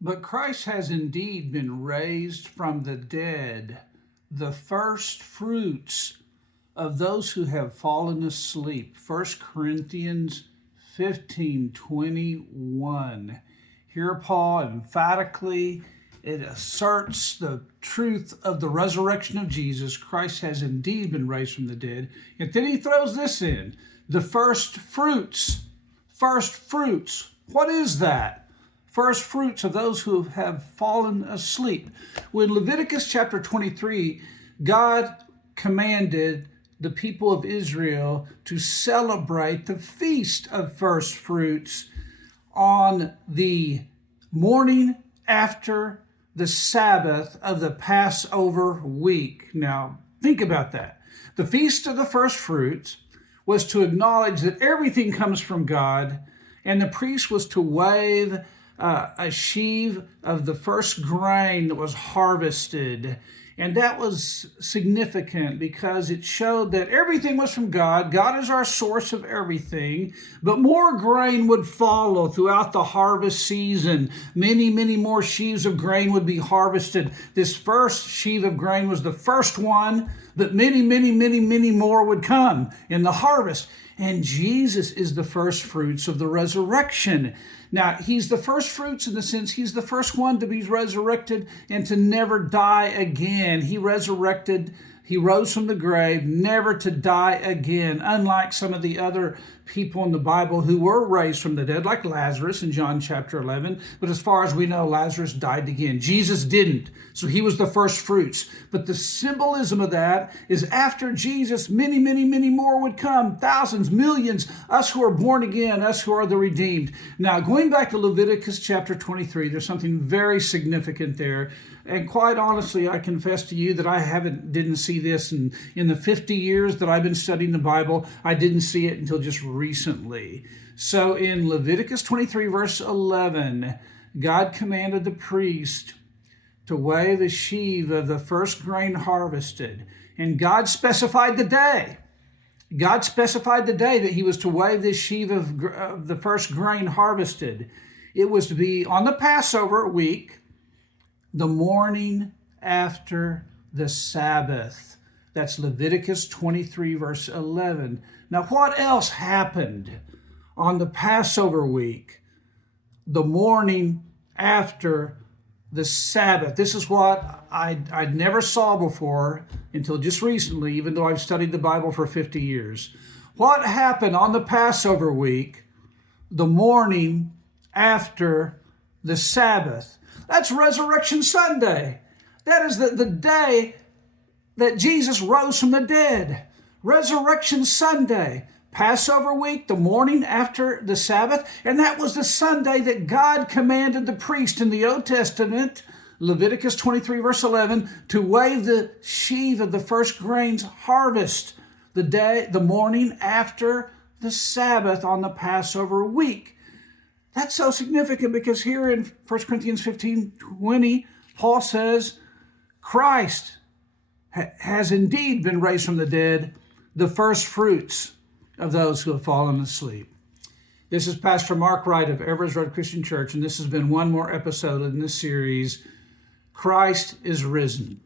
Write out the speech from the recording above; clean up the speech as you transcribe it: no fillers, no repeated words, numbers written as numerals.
But Christ has indeed been raised from the dead, the first fruits of those who have fallen asleep. 1 Corinthians 15:21. Here Paul emphatically it asserts the truth of the resurrection of Jesus. Christ has indeed been raised from the dead. And then he throws this in, the first fruits. First fruits. What is that? First fruits of those who have fallen asleep. When Leviticus chapter 23, God commanded the people of Israel to celebrate the feast of first fruits on the morning after the Sabbath of the Passover week. Now, think about that. The feast of the first fruits was to acknowledge that everything comes from God, and the priest was to wave a sheaf of the first grain that was harvested. And that was significant because it showed that everything was from God. God is our source of everything. But more grain would follow throughout the harvest season. Many, many more sheaves of grain would be harvested. This first sheaf of grain was the first one, but many, many, many, many more would come in the harvest. And Jesus is the first fruits of the resurrection. Now, he's the first fruits in the sense he's the first one to be resurrected and to never die again. He resurrected, he rose from the grave, never to die again, unlike some of the other people in the Bible who were raised from the dead, like Lazarus in John chapter 11. But as far as we know, Lazarus died again. Jesus didn't. So he was the first fruits. But the symbolism of that is after Jesus, many, many, many more would come. Thousands, millions, us who are born again, us who are the redeemed. Now, going back to Leviticus chapter 23, there's something very significant there. And quite honestly, I confess to you that I didn't see this in the 50 years that I've been studying the Bible. I didn't see it until just recently. So in Leviticus 23, verse 11, God commanded the priest to wave a sheaf of the first grain harvested. And God specified the day. God specified the day that he was to wave this sheaf of the first grain harvested. It was to be on the Passover week, the morning after the Sabbath. That's Leviticus 23, verse 11. Now, what else happened on the Passover week, the morning after the Sabbath? This is what I never saw before until just recently, even though I've studied the Bible for 50 years. What happened on the Passover week, the morning after the Sabbath? That's Resurrection Sunday. That is the day that Jesus rose from the dead. Resurrection Sunday, Passover week, the morning after the Sabbath. And that was the Sunday that God commanded the priest in the Old Testament, Leviticus 23, verse 11, to wave the sheaf of the first grain's harvest, the morning after the Sabbath on the Passover week. That's so significant because here in 1 Corinthians 15:20, Paul says, Christ has indeed been raised from the dead, the first fruits of those who have fallen asleep. This is Pastor Mark Wright of Everest Road Christian Church, and this has been one more episode in this series, Christ is Risen.